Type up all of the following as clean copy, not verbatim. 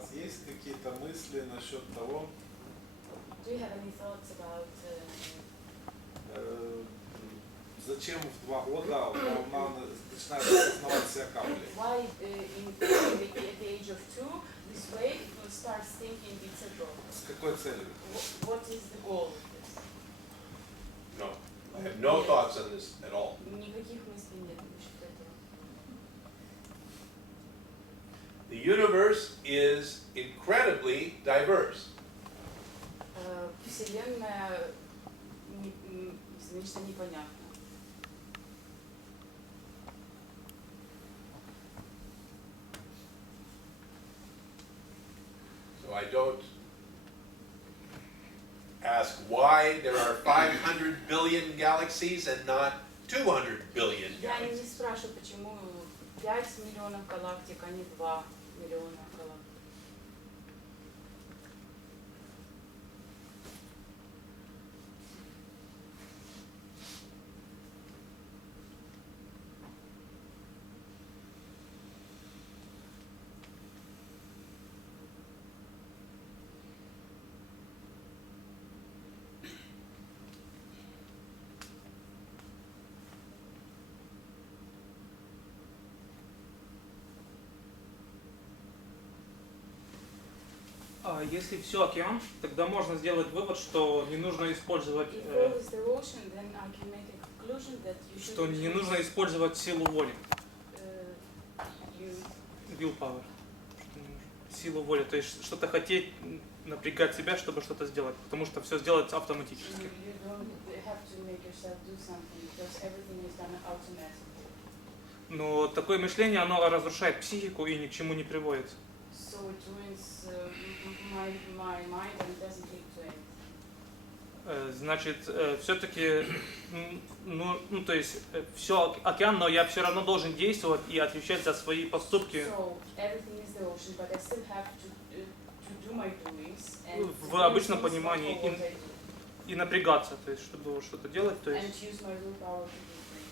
вас есть какие-то мысли насчет того, Do you have any thoughts about зачем в 2 года волна начинает осознавать себя каплей? why at the age of 2 this way starts thinking it's a goal? С какой целью? What is the goal of this? No, I have no thoughts on this at all. Никаких мыслей нет насчет этого. The universe is incredibly diverse. Вселенная нечто непонятное. So I don't ask why there are 500 billion galaxies and not 200 billion Я не galaxies. спрашиваю, почему 5 миллионов галактик, а не 2 миллиона галактик. А если все океан, тогда можно сделать вывод, что не нужно использовать, что не нужно использовать силу воли, willpower, силу воли, то есть что-то хотеть, напрягать себя, чтобы что-то сделать, потому что все сделается автоматически. Но такое мышление, оно разрушает психику и ни к чему не приводит. So it ruins my mind and doesn't lead to anything. Значит, все-таки, то есть, все океан, но я все равно должен действовать и отвечать за свои поступки. So everything is the ocean, but I still have to do my doings and В обычном понимании и напрягаться, то есть, чтобы что-то делать, то есть. and use my willpower to do things.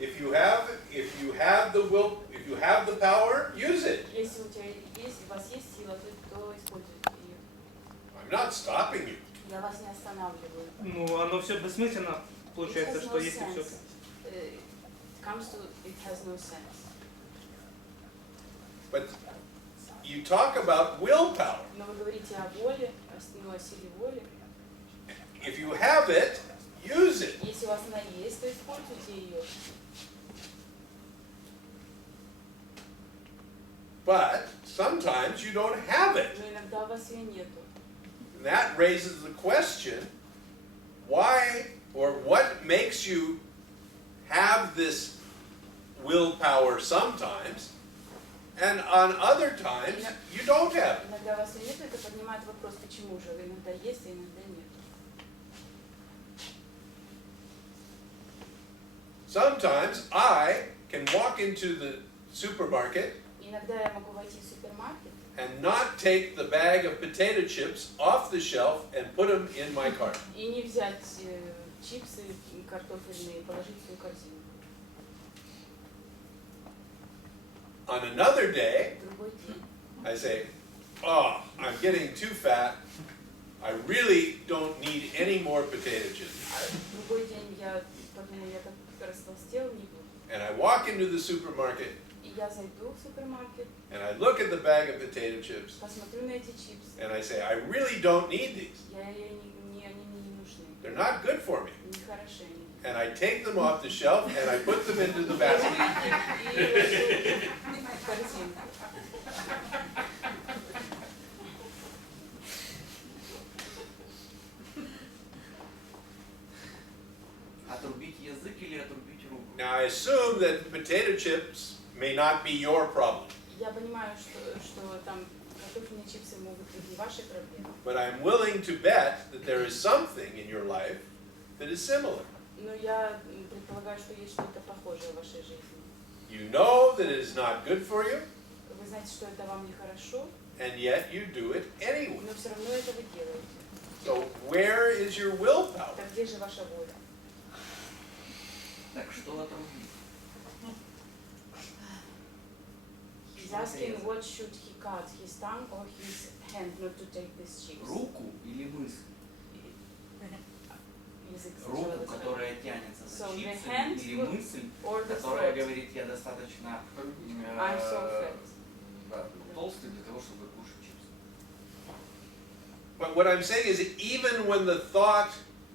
If you have the power, use it. Если у вас есть сила, то используйте ее. I'm not stopping you. Я вас не останавливаю. Ну, оно все бессмысленно, получается, что если все. It comes to it has no sense. But you talk about willpower. Но вы говорите о воле, о силе воли. If you have it, use it. Если у вас она есть, то используйте ее. But sometimes you don't have it. Но иногда у вас ее нету. And that raises the question, why or what makes you have this willpower sometimes, and on other times you don't have it. Иногда у вас ее нету, это поднимает вопрос, почему же иногда есть, а иногда нет. Sometimes I can walk into the supermarket Иногда я могу войти в супермаркет and not take the bag of potato chips off the shelf and put them in my cart. и не взять чипсы картофельные и положить в свою корзину. On another day, Другой день. I say, oh, I'm getting too fat. I really don't need any more potato chips. Другой день я подумала, я так растолстела, не буду. And I walk into the supermarket И я зайду в супермаркет, and I look at the bag of potato chips посмотрю на эти чипсы. and I say, I really don't need these. Они мне не нужны. They're not good for me. Не хороши они. And I take them off the shelf and I put them into the basket. И ложу в корзинку. Отрубить язык или отрубить руку? Now I assume that potato chips may not be your problem, Я понимаю, что там картофельные чипсы могут быть не вашей проблемой. but I'm willing to bet that there is something in your life that is similar. Но я предполагаю, что есть что-то похожее в вашей жизни. You know that it is not good for you, Вы знаете, что это вам нехорошо, and yet you do it anyway. но все равно это вы делаете. So where is your willpower? Так где же ваша воля? Так что отрубить? He's asking what should he cut, his tongue or his hand, not to take these chips. Руку или мысль? Язык Руку, сначала которая тянется за So the чипсами, hand или would- мысль, or the которая throat. говорит, я достаточно I'm so fat. да, толстый для того, чтобы кушать чипсы. But what I'm saying is, even when the thought,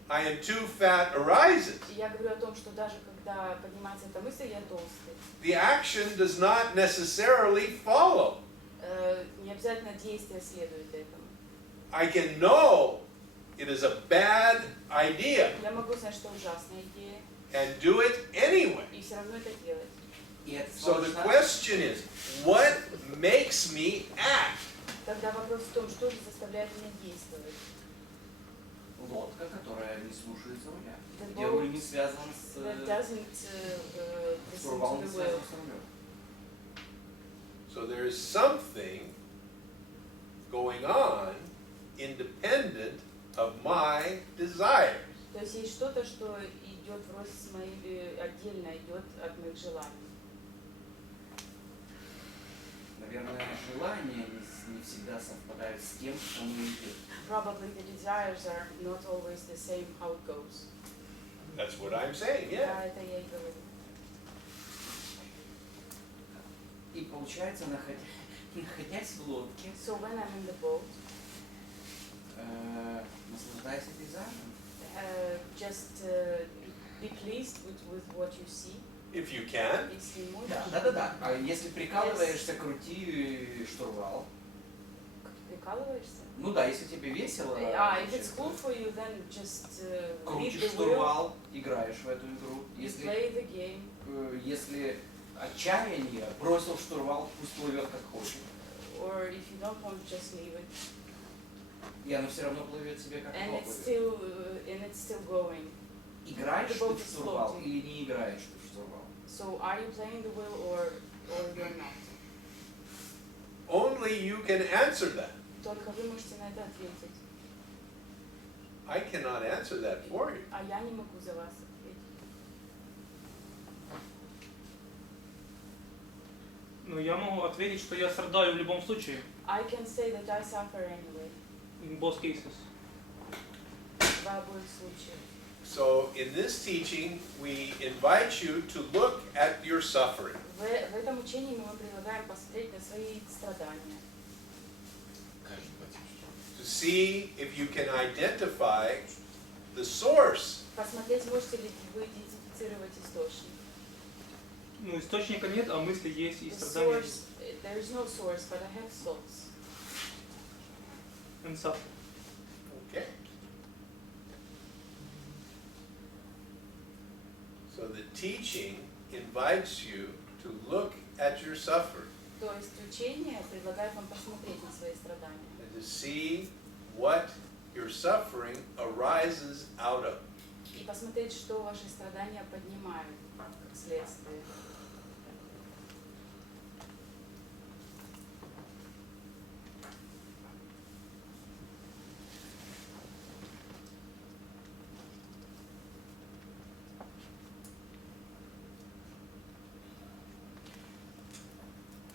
I am too fat, arises, И я говорю о том, что даже когда поднимается эта мысль, я толстый. the action does not necessarily follow. Не обязательно действие следует этому. I can know it is a bad idea Я могу знать, что ужасная идея, and do it anyway. и все равно это делать. И это So the сложно. question is, what makes me act? Тогда вопрос в том, что же заставляет меня действовать. Лодка, которая не слушается руля. The Где руль boat не связан с that doesn't listen штурвал to не the связан will. с рулем. So there is something going on independent of my desires. То есть есть что-то, что идет вроде с моей, отдельно идет от моих желаний. Наверное, желания не всегда совпадают с тем, что мы идет. Probably the desires are not always the same how it goes. That's what I'm saying, yeah. Да, это я и говорю. И получается, находясь в лодке, So when I'm in the boat, наслаждаясь пейзажем, just be pleased with what you see. If you can. Если можешь. да. А если прикалываешься, крути штурвал. Прикалываешься? Ну да, если тебе весело, If it's cool for you, then just lead крутишь the wheel, штурвал, играешь в эту игру. you Если, play the game, если отчаяние, бросил штурвал, пусть плывет как хочет. or if you don't want, just leave it. И оно все равно плывет себе как And оно it's плывет. still going. Играешь the ты boat в is штурвал floating. или не играешь ты в штурвал? So are you playing the wheel or you're not? Only you can answer that. Только вы можете на это ответить. I cannot answer that for you. А я не могу за вас ответить. Ну, я могу ответить, что я страдаю в любом случае. I can say that I suffer anyway. In both cases. В обоих случаях. So in this teaching, we invite you to look at your suffering. В этом учении мы вам предлагаем посмотреть на свои страдания. To see if you can identify the source. Посмотреть, можете ли вы идентифицировать источник. Ну, источника нет, а мысли есть и The страдания source, there is no source, but I have thoughts. and suffering. Okay. So the teaching invites you to look at your suffering То есть учение предлагает вам посмотреть на свои страдания. and to see what your suffering arises out of. И посмотреть, что ваши страдания поднимают как следствие.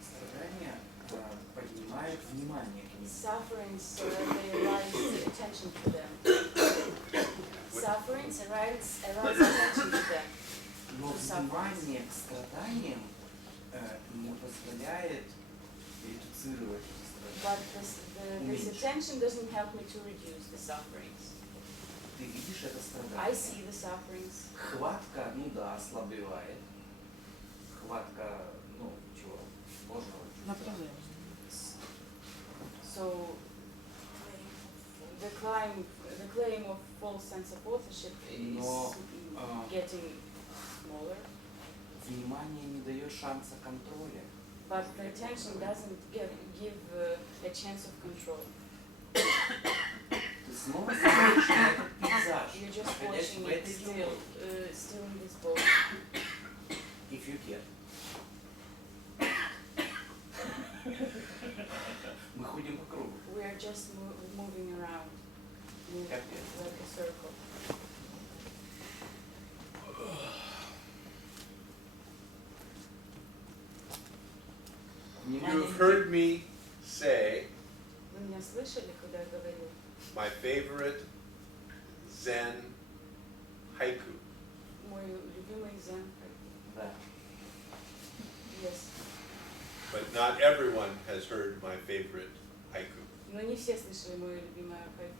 Страдания поднимают внимание к ним. Sufferings, they arise attention to them. Sufferings arise attention to them. Но внимание к страданиям не позволяет редуцировать эти But страдания. this attention doesn't help me to reduce the sufferings. Ты видишь это I страдание. see the sufferings. Хватка, ну да, ослабевает. Хватка, ну, чего, ложного. So the claim of false sense of authorship is Но, getting smaller, Внимание не дает шанса контроля. but the attention doesn't give a chance of control. Ты снова смотришь на этот пейзаж, You're just находясь watching в it этой still, любови. still in this boat. If you can. Мы ходим по кругу. We are just moving around, Как это? like a circle. You've heard me say Вы меня слышали, когда я говорил? my favorite Zen haiku. Мой любимый дзен. Да. Yes. But not everyone has heard my favorite haiku. Но не все слышали мое любимое хайку.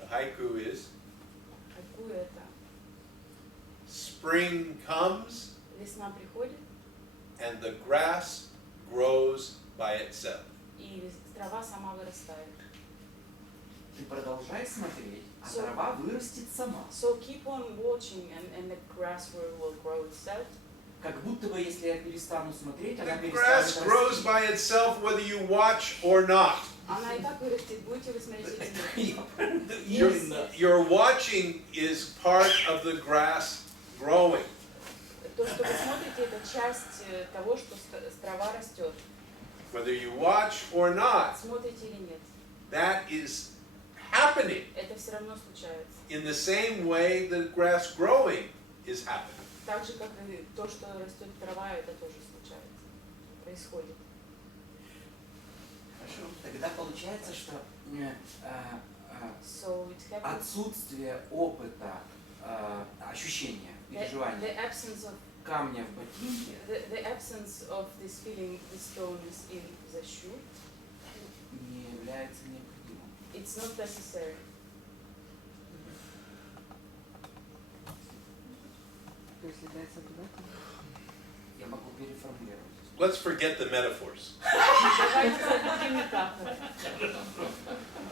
The haiku is, Какое это? spring comes Весна приходит, and the grass grows by itself. и трава сама вырастает. Ты продолжай смотреть, а So- трава вырастет сама. So keep on watching and the grass will grow itself. Как будто бы, если я перестану смотреть, она The перестанет grass grows расти. by itself whether you watch or not. Она и так вырастет, будете вы смотреть или нет. Именно. Your watching is part of the grass growing. То, что вы смотрите, это часть того, что трава растет. Whether you watch or not, Смотрите или нет. that is happening Это все равно случается. in the same way the grass growing is happening. Так же, как и то, что растет трава, это тоже случается. Происходит. Хорошо. Тогда получается, что So it happens. отсутствие опыта, ощущения, The переживания absence of камня в ботинке the absence of this feeling, the stone is in the shoe. не является необходимым. It's not necessary. Я могу переформулировать. Let's forget the metaphors. Давайте забудем метафоры.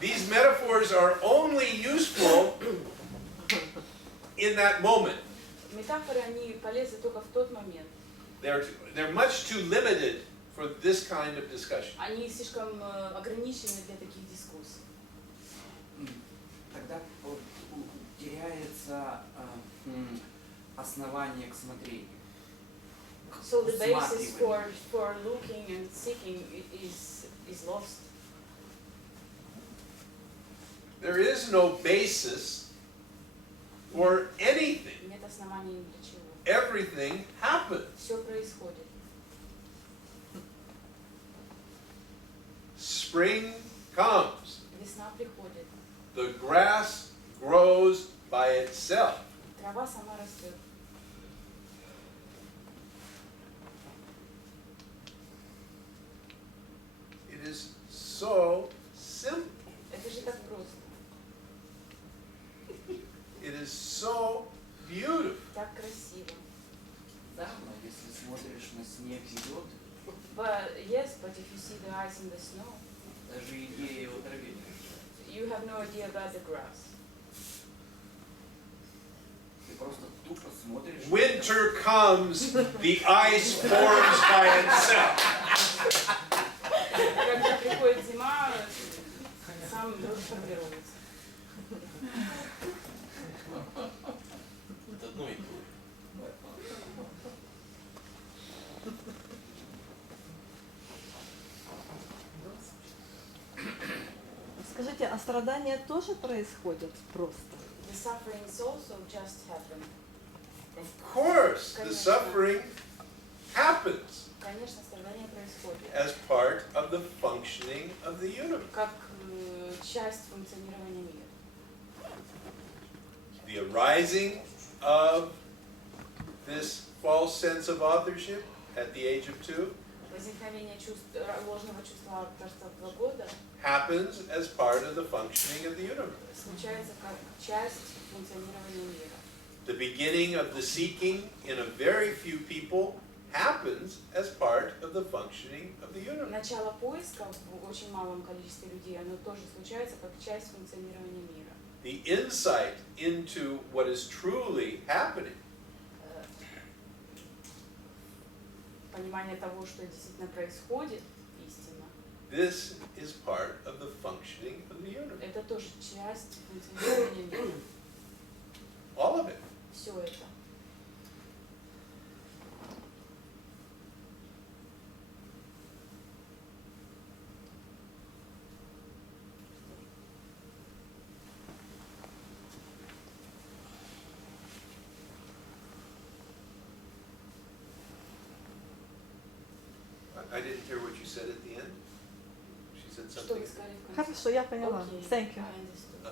These metaphors are only useful in that moment. Метафоры, они полезны только в тот момент. They're much too limited for this kind of discussion. Они слишком ограничены для таких дискуссий. Тогда теряется основание к смотрению. So the basis Усматриванию. for looking and seeking is lost. There is no basis for anything. Нет оснований ни для чего. Everything happens. Все происходит. Spring comes. Весна приходит. The grass grows by itself. Трава сама растет. It is so simple. Это же так просто. It is so beautiful. Так красиво. Да, но если смотришь на снег и лед, But yes, but if you see the ice in the snow, даже идея о траве не рождается. you have no idea about the grass. Ты просто тупо смотришь. Winter comes, the ice forms by itself. Когда приходит зима, сам лед формируется. Это одно и то же. Скажите, а страдания тоже происходят просто? The sufferings also just happen. Of course, the suffering happens Конечно, страдания происходят. as part of the functioning of the universe. Как часть функционирования мира. The arising of this false sense of authorship at the age of 2 Возникновение ложного чувства авторства в 2 года happens as part of the functioning of the universe. случается как часть функционирования мира. The beginning of the seeking in a very few people happens as part of the functioning of the universe. Начало поиска в очень малом количестве людей, оно тоже случается как часть функционирования мира. The insight into what is truly happening Понимание того, что действительно происходит, истина, this is part of the functioning of the universe. это тоже часть функционирования мира. All of it. Все это. I didn't hear what you said at the end. She said Что something. вы сказали в конце? Хорошо, я поняла. Окей, Thank you. I understood.